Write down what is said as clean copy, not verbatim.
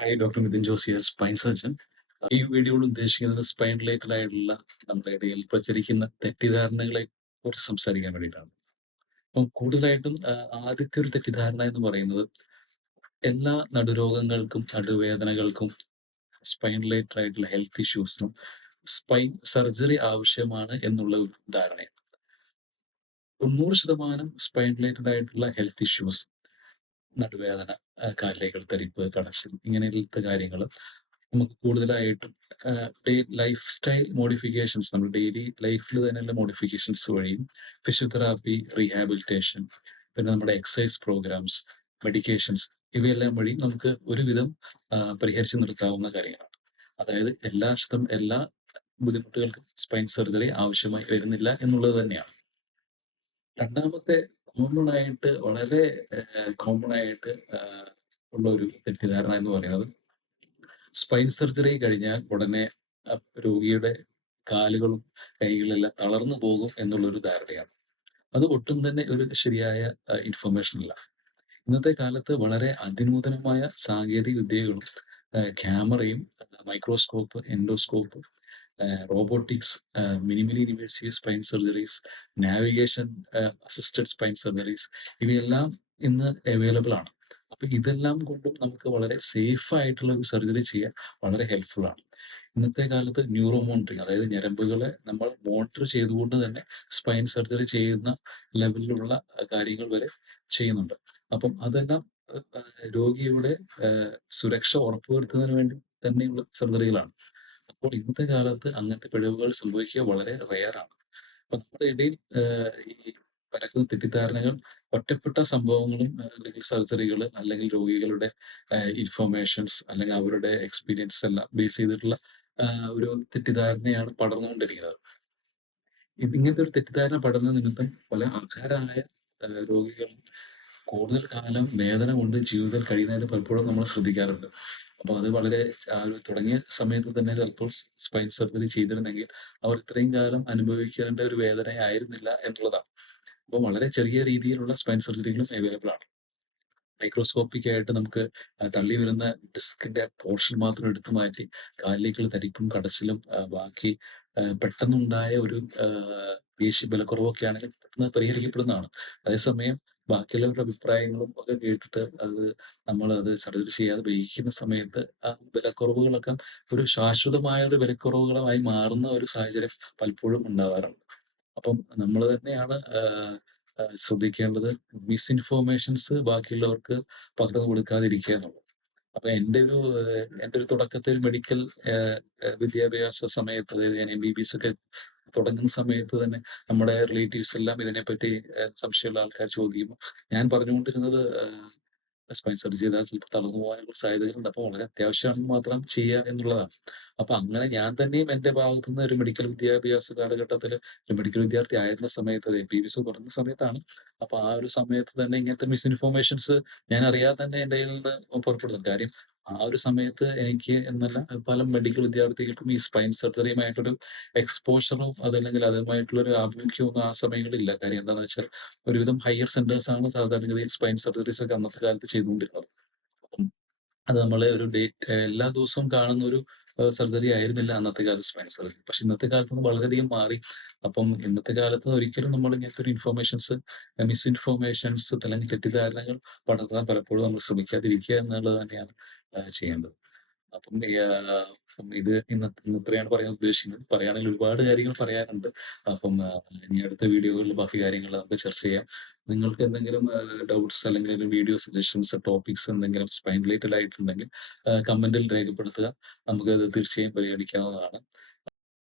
Hi doctor Nitin Jose here, spine surgeon. ഈ വീഡിയോയിൽ ഉദ്ദേശിക്കുന്നത് സ്പൈൻ റിലേറ്റഡ് ആയിട്ടുള്ള നമ്മുടെ ഇടയിൽ പ്രചരിക്കുന്ന തെറ്റിദ്ധാരണകളെ കുറിച്ച് സംസാരിക്കാൻ വേണ്ടിയിട്ടാണ്. അപ്പം കൂടുതലായിട്ടും ആദ്യത്തെ ഒരു തെറ്റിദ്ധാരണ എന്ന് പറയുന്നത് എല്ലാ നടുരോഗങ്ങൾക്കും നടുവേദനകൾക്കും സ്പൈൻ റിലേറ്റഡ് ആയിട്ടുള്ള ഹെൽത്ത് ഇഷ്യൂസിനും സ്പൈൻ സർജറി ആവശ്യമാണ് എന്നുള്ള ഒരു ധാരണയാണ്. 90% സ്പൈൻ റിലേറ്റഡ് ആയിട്ടുള്ള ഹെൽത്ത് ഇഷ്യൂസ്, നടുവേദന, കാലിലേക്കുള്ള തരിപ്പ്, കടച്ചിൽ, ഇങ്ങനെയുള്ള കാര്യങ്ങൾ നമുക്ക് കൂടുതലായിട്ടും ലൈഫ് സ്റ്റൈൽ മോഡിഫിക്കേഷൻസ്, നമ്മുടെ ഡെയിലി ലൈഫിൽ തന്നെയുള്ള മോഡിഫിക്കേഷൻസ് വഴിയും ഫിസിയോതെറാപ്പി, റീഹാബിലിറ്റേഷൻ, പിന്നെ നമ്മുടെ എക്സസൈസ് പ്രോഗ്രാംസ്, മെഡിക്കേഷൻസ്, ഇവയെല്ലാം വഴി നമുക്ക് ഒരുവിധം പരിഹരിച്ചു നിർത്താവുന്ന കാര്യങ്ങളാണ്. അതായത് എല്ലാ ബുദ്ധിമുട്ടുകൾക്കും സ്പൈൻ സർജറി ആവശ്യമായി വരുന്നില്ല എന്നുള്ളത് തന്നെയാണ്. രണ്ടാമത്തെ വളരെ കോമൺ ആയിട്ട് ഉള്ള ഒരു തെറ്റിദ്ധാരണ എന്ന് പറയുന്നത് സ്പൈൻ സർജറി കഴിഞ്ഞാൽ ഉടനെ രോഗിയുടെ കാലുകളും കൈകളെല്ലാം തളർന്നു പോകും എന്നുള്ളൊരു ധാരണയാണ്. അത് ഒട്ടും തന്നെ ഒരു ശരിയായ ഇൻഫർമേഷൻ അല്ല. ഇന്നത്തെ കാലത്ത് വളരെ അതിനൂതനമായ സാങ്കേതിക വിദ്യകളും ക്യാമറയും, microscope, endoscope, robotics, minimally invasive spine surgeries, navigation assisted spine surgeries, ഇവയെല്ലാം ഇന്ന് അവൈലബിൾ ആണ്. അപ്പൊ ഇതെല്ലാം കൊണ്ടും നമുക്ക് വളരെ സേഫ് ആയിട്ടുള്ള ഒരു സർജറി ചെയ്യാൻ വളരെ ഹെൽപ്ഫുൾ ആണ്. ഇന്നത്തെ കാലത്ത് ന്യൂറോ മോണിറ്ററിങ്, അതായത് ഞരമ്പുകളെ നമ്മൾ മോണിറ്റർ ചെയ്തുകൊണ്ട് തന്നെ സ്പൈൻ സർജറി ചെയ്യുന്ന ലെവലിലുള്ള കാര്യങ്ങൾ വരെ ചെയ്യുന്നുണ്ട്. അപ്പം അതെല്ലാം രോഗിയുടെ സുരക്ഷ ഉറപ്പുവരുത്തുന്നതിന് വേണ്ടി തന്നെയുള്ള സർജറികളാണ്. അപ്പോൾ ഇന്നത്തെ കാലത്ത് അങ്ങനത്തെ പിഴവുകൾ സംഭവിക്കുക വളരെ റെയറാണ്. അപ്പൊ നമ്മുടെ ഇടയിൽ ഈ പരക്കുന്ന തെറ്റിദ്ധാരണകൾ ഒറ്റപ്പെട്ട സംഭവങ്ങളും, അല്ലെങ്കിൽ സർജറികൾ, അല്ലെങ്കിൽ രോഗികളുടെ ഇൻഫർമേഷൻസ്, അല്ലെങ്കിൽ അവരുടെ എക്സ്പീരിയൻസ് എല്ലാം ബേസ് ചെയ്തിട്ടുള്ള ഒരു തെറ്റിദ്ധാരണയാണ് പടർന്നുകൊണ്ടിരിക്കുന്നത്. ഇങ്ങനത്തെ ഒരു തെറ്റിദ്ധാരണ പടർന്ന നിമിത്തം പല അർഹരായ രോഗികളും കൂടുതൽ കാലം വേദന കൊണ്ട് ജീവിതത്തിൽ കഴിയുന്നതിന് പലപ്പോഴും നമ്മൾ ശ്രദ്ധിക്കാറുണ്ട്. അപ്പൊ അത് വളരെ ഒരു തുടങ്ങിയ സമയത്ത് തന്നെ ചിലപ്പോൾ സ്പൈൻ സർജറി ചെയ്തിരുന്നെങ്കിൽ അവർ ഇത്രയും കാലം അനുഭവിക്കേണ്ട ഒരു വേദന ആയിരുന്നില്ല എന്നുള്ളതാണ്. അപ്പോൾ വളരെ ചെറിയ രീതിയിലുള്ള സ്പൈൻ സർജറികളും അവൈലബിൾ ആണ്. മൈക്രോസ്കോപ്പിക് ആയിട്ട് നമുക്ക് തള്ളി വരുന്ന ഡിസ്കിന്റെ പോർഷൻ മാത്രം എടുത്തു മാറ്റി കാലിലേക്കുള്ള തരിപ്പും കടച്ചിലും ബാക്കി പെട്ടെന്നുണ്ടായ ഒരു പേശി ബലക്കുറവൊക്കെ ആണെങ്കിൽ പെട്ടെന്ന് പരിഹരിക്കപ്പെടുന്നതാണ്. അതേസമയം ബാക്കിയുള്ളവരുടെ അഭിപ്രായങ്ങളും ഒക്കെ കേട്ടിട്ട് നമ്മൾ അത് സർജറി ചെയ്യാതെ വൈകിക്കുന്ന സമയത്ത് ആ ബലക്കുറവുകളൊക്കെ ഒരു ശാശ്വതമായ ഒരു ബലക്കുറവുകളായി മാറുന്ന ഒരു സാഹചര്യം പലപ്പോഴും ഉണ്ടാവാറുണ്ട്. അപ്പം നമ്മൾ തന്നെയാണ് ശ്രദ്ധിക്കേണ്ടത് മിസ്ഇൻഫോർമേഷൻസ് ബാക്കിയുള്ളവർക്ക് പകർന്നു കൊടുക്കാതിരിക്കുക എന്നുള്ളത്. അപ്പൊ എൻ്റെ ഒരു തുടക്കത്തിൽ മെഡിക്കൽ വിദ്യാഭ്യാസ സമയത്ത്, അതായത് ഞാൻ MBBS ഒക്കെ തുടങ്ങുന്ന സമയത്ത് തന്നെ നമ്മുടെ റിലേറ്റീവ്സ് എല്ലാം ഇതിനെപ്പറ്റി സംശയമുള്ള ആൾക്കാർ ചോദിക്കുമ്പോൾ ഞാൻ പറഞ്ഞുകൊണ്ടിരുന്നത് സ്പൈൻ സർജറി ചെയ്താൽ ചിലപ്പോൾ തളർന്നു പോകാനുള്ള സാധ്യതകളുണ്ട്. അപ്പോൾ വളരെ അത്യാവശ്യമാണെന്ന് മാത്രം ചെയ്യുക എന്നുള്ളതാണ്. അപ്പൊ അങ്ങനെ ഞാൻ തന്നെയും എന്റെ ഭാഗത്തു നിന്ന് ഒരു മെഡിക്കൽ വിദ്യാഭ്യാസ കാലഘട്ടത്തിൽ ഒരു മെഡിക്കൽ വിദ്യാർത്ഥി ആയിരുന്ന സമയത്ത്, അത് MBBS തുടങ്ങുന്ന സമയത്താണ്. അപ്പൊ ആ ഒരു സമയത്ത് തന്നെ ഇങ്ങനത്തെ മിസ്ഇൻഫോർമേഷൻസ് ഞാൻ അറിയാതെ തന്നെ എന്റെ കയ്യിൽ നിന്ന് പുറപ്പെടുന്നു. കാര്യം ആ ഒരു സമയത്ത് എനിക്ക് എന്നല്ല, പല മെഡിക്കൽ വിദ്യാർത്ഥികൾക്കും ഈ സ്പൈൻ സർജറിയുമായിട്ടൊരു എക്സ്പോഷറും അതല്ലെങ്കിൽ അതുമായിട്ടുള്ള ഒരു ആഭിമുഖ്യവും ഒന്നും ആ സമയങ്ങളില്ല. കാര്യം എന്താണെന്ന് വെച്ചാൽ ഒരുവിധം ഹയർ സെന്റേഴ്സ് ആണ് സാധാരണഗതിയിൽ സ്പൈൻ സർജറീസ് ഒക്കെ അന്നത്തെ കാലത്ത് ചെയ്തുകൊണ്ടിരുന്നത്. അപ്പം അത് നമ്മളെ ഒരു എല്ലാ ദിവസവും കാണുന്ന ഒരു സർജറി ആയിരുന്നില്ല അന്നത്തെ കാലത്ത് സ്പൈൻ സർജറി. പക്ഷെ ഇന്നത്തെ കാലത്ത് വളരെയധികം മാറി. അപ്പം ഇന്നത്തെ കാലത്ത് ഒരിക്കലും നമ്മൾ ഇങ്ങനത്തെ ഒരു മിസ്ഇൻഫോർമേഷൻസ് അല്ലെങ്കിൽ തെറ്റിദ്ധാരണകൾ പടർത്താൻ പലപ്പോഴും നമ്മൾ ശ്രമിക്കാതിരിക്കുക എന്നുള്ളത് തന്നെയാണ് ചെയ്യേണ്ടത്. അപ്പം ഇത്രയാണ് പറയാൻ ഉദ്ദേശിക്കുന്നത്. പറയുകയാണെങ്കിൽ ഒരുപാട് കാര്യങ്ങൾ പറയാനുണ്ട്. അപ്പം ഇനി അടുത്ത വീഡിയോകളിൽ ബാക്കി കാര്യങ്ങൾ നമുക്ക് ചർച്ച ചെയ്യാം. നിങ്ങൾക്ക് എന്തെങ്കിലും ഡൗട്ട്സ് അല്ലെങ്കിൽ വീഡിയോ സജഷൻസ്, ടോപ്പിക്സ് എന്തെങ്കിലും സ്പൈൻ റിലേറ്റഡ് ആയിട്ടുണ്ടെങ്കിൽ കമന്റിൽ രേഖപ്പെടുത്തുക. നമുക്കത് തീർച്ചയായും പരിഗണിക്കാവുന്നതാണ്.